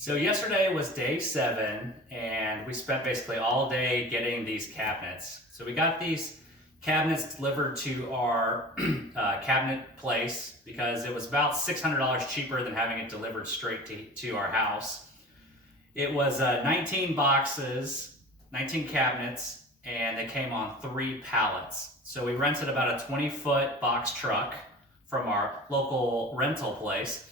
So yesterday was day 7, and we spent basically all day getting these cabinets. So we got these cabinets delivered to our cabinet place because it was about $600 cheaper than having it delivered straight to our house. It was 19 boxes, 19 cabinets, and they came on 3 pallets. So we rented about a 20-foot box truck from our local rental place,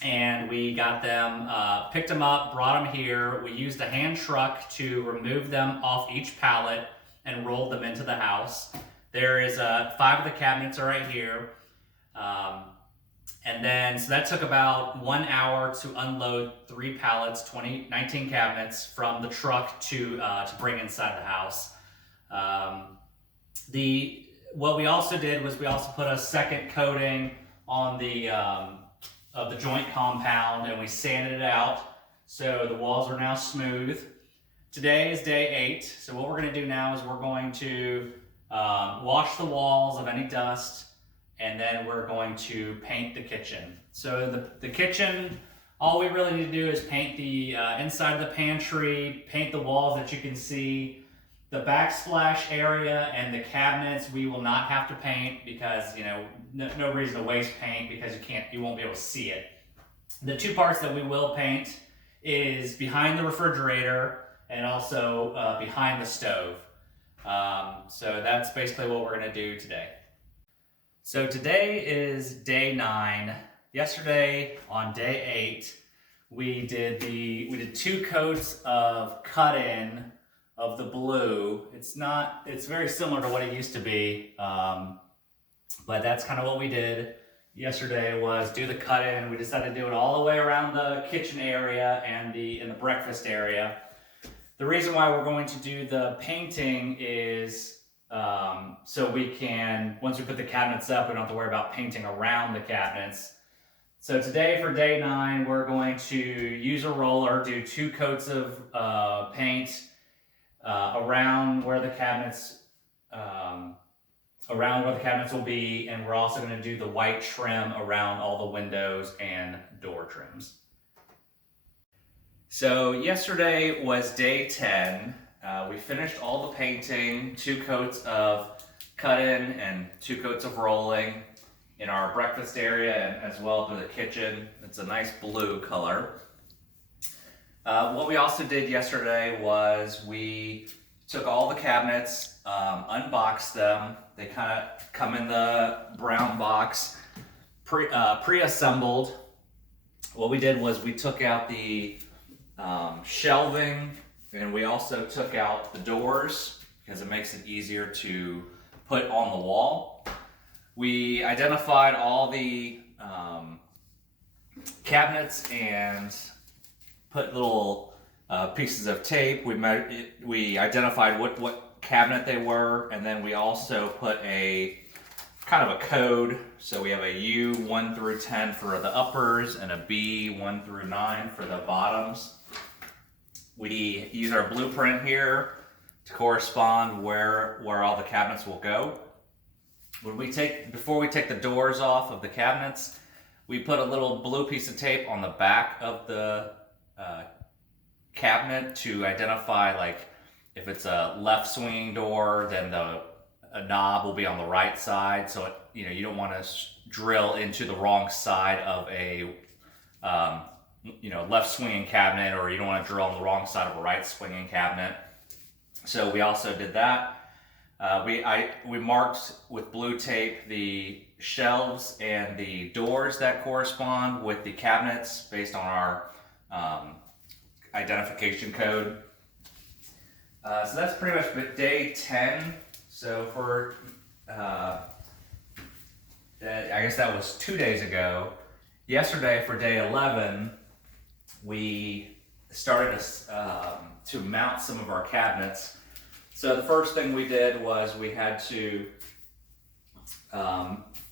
and we got them, picked them up, brought them here. We used a hand truck to remove them off each pallet and rolled them into the house. There is 5 of the cabinets are right here. And then, so that took about 1 hour to unload 3 pallets, 19 cabinets from the truck to bring inside the house. What we also did was we also put a second coating on of the joint compound, and we sanded it out so the walls are now smooth. Today is day 8, so what we're going to do now is we're going to wash the walls of any dust, and then we're going to paint the kitchen. So the kitchen, all we really need to do is paint the inside of the pantry, paint the walls that you can see. The backsplash area and the cabinets we will not have to paint because, no reason to waste paint because you won't be able to see it. The 2 parts that we will paint is behind the refrigerator and also behind the stove. So that's basically what we're going to do today. So today is day 9. Yesterday on day 8, we did 2 coats of cut-in of the blue. It's very similar to what it used to be, but that's kind of what we did yesterday, was do the cut-in. We decided to do it all the way around the kitchen area and in the breakfast area. The reason why we're going to do the painting is so we can, once we put the cabinets up, we don't have to worry about painting around the cabinets. So today for day 9, we're going to use a roller, do 2 coats of paint around where the cabinets will be, and we're also going to do the white trim around all the windows and door trims. So yesterday was day 10. We finished all the painting, 2 coats of cut-in and 2 coats of rolling in our breakfast area and as well as the kitchen. It's a nice blue color. What we also did yesterday was we took all the cabinets, unboxed them. They kind of come in the brown box, pre-assembled. What we did was we took out the shelving, and we also took out the doors because it makes it easier to put on the wall. We identified all the cabinets and put little pieces of tape. We identified what cabinet they were, and then we also put a kind of a code. So we have a U 1 through 10 for the uppers and a B 1 through 9 for the bottoms. We use our blueprint here to correspond where all the cabinets will go. Before we take the doors off of the cabinets, we put a little blue piece of tape on the back of the cabinet to identify, like, if it's a left swinging door, then a knob will be on the right side. So you don't want to drill into the wrong side of a left swinging cabinet, or you don't want to drill on the wrong side of a right swinging cabinet. So we also did that. We marked with blue tape the shelves and the doors that correspond with the cabinets based on our identification code. So that's pretty much day 10. So for, I guess that was 2 days ago. Yesterday for day 11, we started to mount some of our cabinets. So the first thing we did was we had to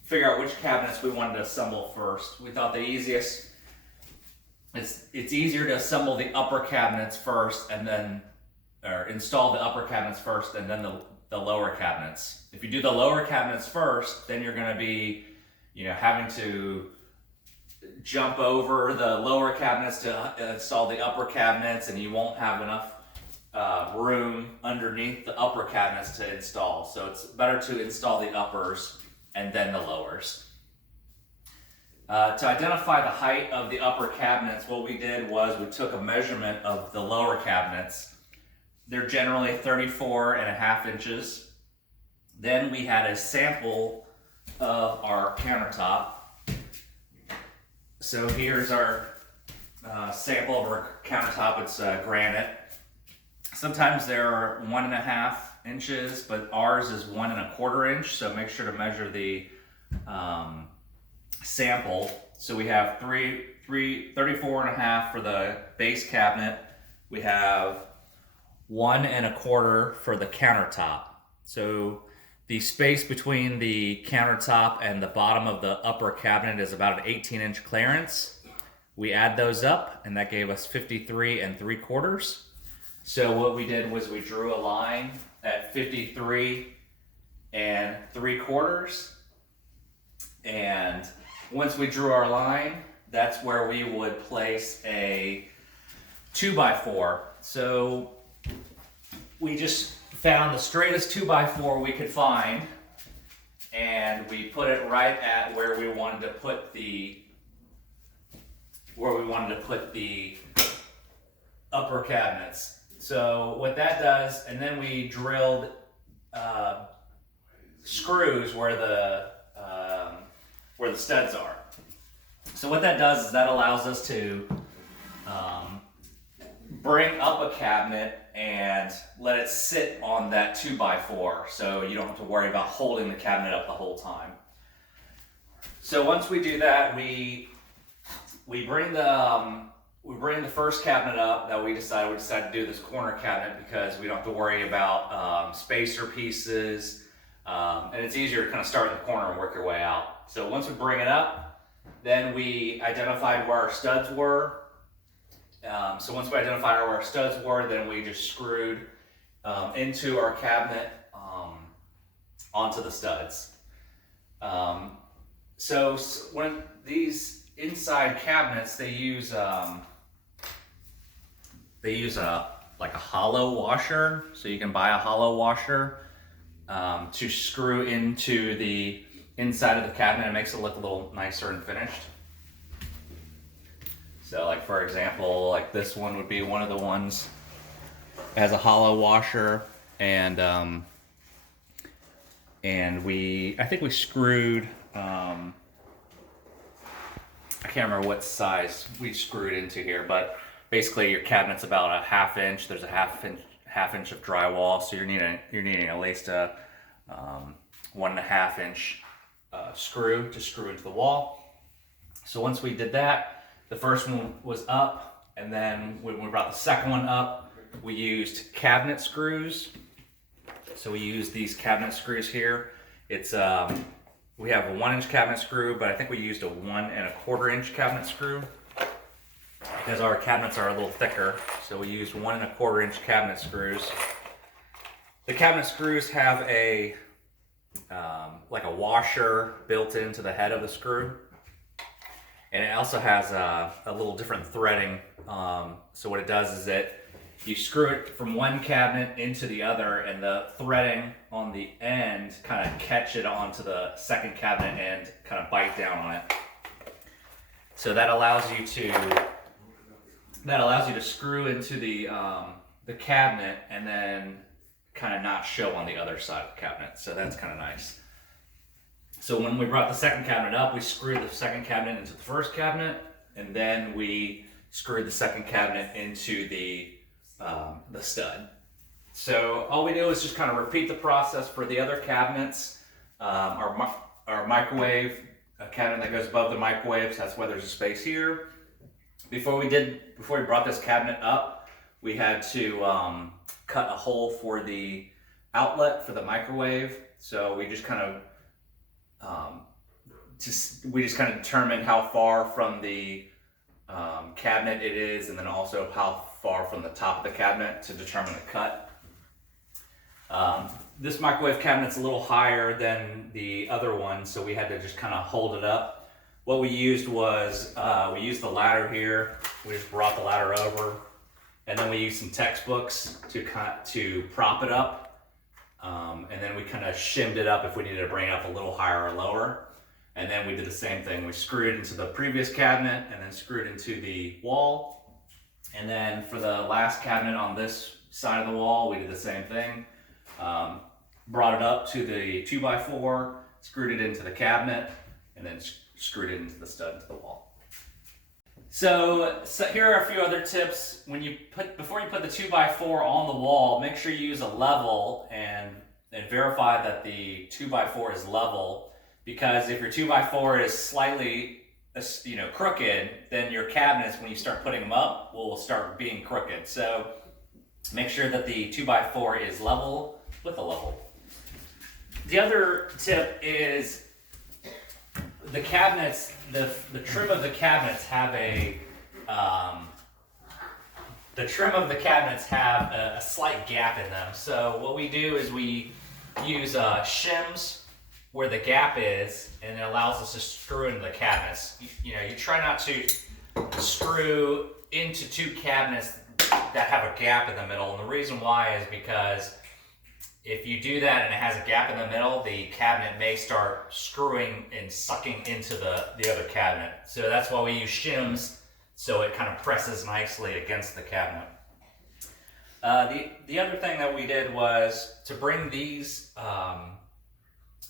figure out which cabinets we wanted to assemble first. We thought it's easier to assemble the upper cabinets first, and then, or install the upper cabinets first and then the lower cabinets. If you do the lower cabinets first, then you're going to be, having to jump over the lower cabinets to install the upper cabinets, and you won't have enough room underneath the upper cabinets to install. So it's better to install the uppers and then the lowers. To identify the height of the upper cabinets, what we did was we took a measurement of the lower cabinets. They're generally 34.5 inches. Then we had a sample of our countertop. So here's our sample of our countertop. It's granite. Sometimes they're 1.5 inches, but ours is 1.25 inch. So make sure to measure the sample. So we have 34.5 for the base cabinet. We have 1.25 for the countertop. So the space between the countertop and the bottom of the upper cabinet is about an 18-inch clearance. We add those up, and that gave us 53.75. So what we did was we drew a line at 53.75, and once we drew our line, that's where we would place a 2x4. So we just found the straightest 2x4 we could find, and we put it right at where we wanted to put the upper cabinets. So what that does, and then we drilled screws where the studs are. So what that does is that allows us to bring up a cabinet and let it sit on that 2x4, so you don't have to worry about holding the cabinet up the whole time. So once we do that, we bring the first cabinet up that we decided to do this corner cabinet because we don't have to worry about spacer pieces, and it's easier to kind of start in the corner and work your way out. So once we bring it up, then we identified where our studs were. So once we identified where our studs were, then we just screwed into our cabinet onto the studs. So when these inside cabinets, they use like a hollow washer. So you can buy a hollow washer to screw into the inside of the cabinet. It makes it look a little nicer and finished. So like for example, like this one would be one of the ones that has a hollow washer, and I think we screwed, I can't remember what size we screwed into here, but basically your cabinet's about a 1/2 inch. There's a half inch of drywall, so you're needing at least a 1.5 inch screw to screw into the wall. So once we did that, the first one was up, and then when we brought the second one up, we used cabinet screws. So we used these cabinet screws here. It's we have a 1-inch cabinet screw, but I think we used a 1.25 inch cabinet screw because our cabinets are a little thicker. So we used 1.25 inch cabinet screws. The cabinet screws have a like a washer built into the head of the screw. And it also has a little different threading. So what it does is that you screw it from one cabinet into the other, and the threading on the end kind of catch it onto the second cabinet and kind of bite down on it. So that allows you to screw into the cabinet and then kind of not show on the other side of the cabinet. So that's kind of nice. So when we brought the second cabinet up, we screwed the second cabinet into the first cabinet, and then we screwed the second cabinet into the stud. So all we do is just kind of repeat the process for the other cabinets. Our microwave, a cabinet that goes above the microwaves, that's why there's a space here. Before we brought this cabinet up, we had to cut a hole for the outlet for the microwave. So we just kind of determined how far from the cabinet it is, and then also how far from the top of the cabinet to determine the cut. This microwave cabinet's a little higher than the other one, so we had to just kind of hold it up what we used was, we used the ladder here. We just brought the ladder over, and then we used some textbooks to prop it up. And then we kind of shimmed it up if we needed to bring it up a little higher or lower. And then we did the same thing. We screwed it into the previous cabinet and then screwed into the wall. And then for the last cabinet on this side of the wall, we did the same thing. Brought it up to the 2x4, screwed it into the cabinet, and then screwed it into the stud into the wall. So here are a few other tips. Before you put the 2x4 on the wall, make sure you use a level and verify that the 2x4 is level, because if your 2x4 is slightly crooked, then your cabinets, when you start putting them up, will start being crooked. So make sure that the 2x4 is level with a level. The other tip is the cabinets, the trim of the cabinets have a slight gap in them. So what we do is we use shims where the gap is, and it allows us to screw into the cabinets. You try not to screw into two cabinets that have a gap in the middle, and the reason why is because if you do that and it has a gap in the middle, the cabinet may start screwing and sucking into the other cabinet. So that's why we use shims, so it kind of presses nicely against the cabinet. The other thing that we did was to bring these,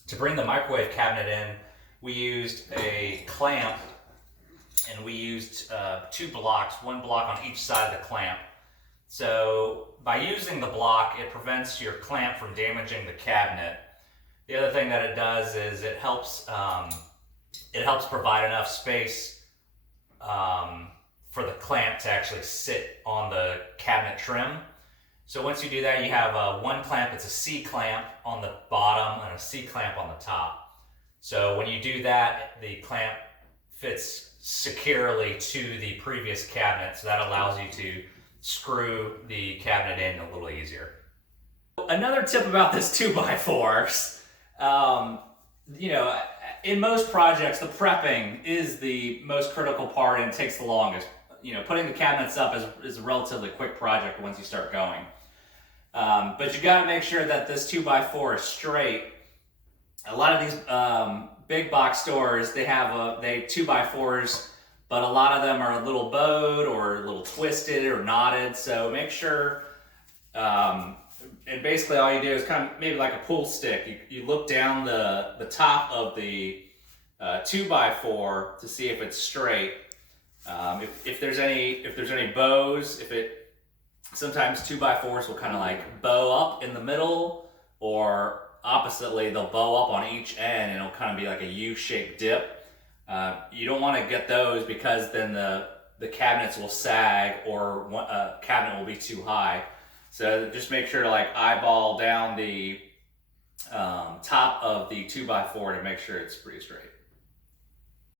to bring the microwave cabinet in, we used a clamp, and we used 2 blocks, 1 block on each side of the clamp. So by using the block, it prevents your clamp from damaging the cabinet. The other thing that it does is it helps provide enough space for the clamp to actually sit on the cabinet trim. So once you do that, you have one clamp. It's a C clamp on the bottom and a C clamp on the top. So when you do that, the clamp fits securely to the previous cabinet, so that allows you to screw the cabinet in a little easier. Another tip about this 2x4s, in most projects, the prepping is the most critical part and takes the longest. Putting the cabinets up is a relatively quick project once you start going. But you gotta make sure that this 2x4 is straight. A lot of these big box stores, they have 2x4s, but a lot of them are a little bowed or a little twisted or knotted. So make sure, and basically all you do is kind of maybe like a pool stick. You look down the top of the 2x4 to see if it's straight. If there's any bows, sometimes 2x4s will kind of like bow up in the middle, or oppositely, they'll bow up on each end and it'll kind of be like a U-shaped dip. You don't want to get those, because then the cabinets will sag, or a cabinet will be too high. So just make sure to eyeball down the top of the 2x4 to make sure it's pretty straight.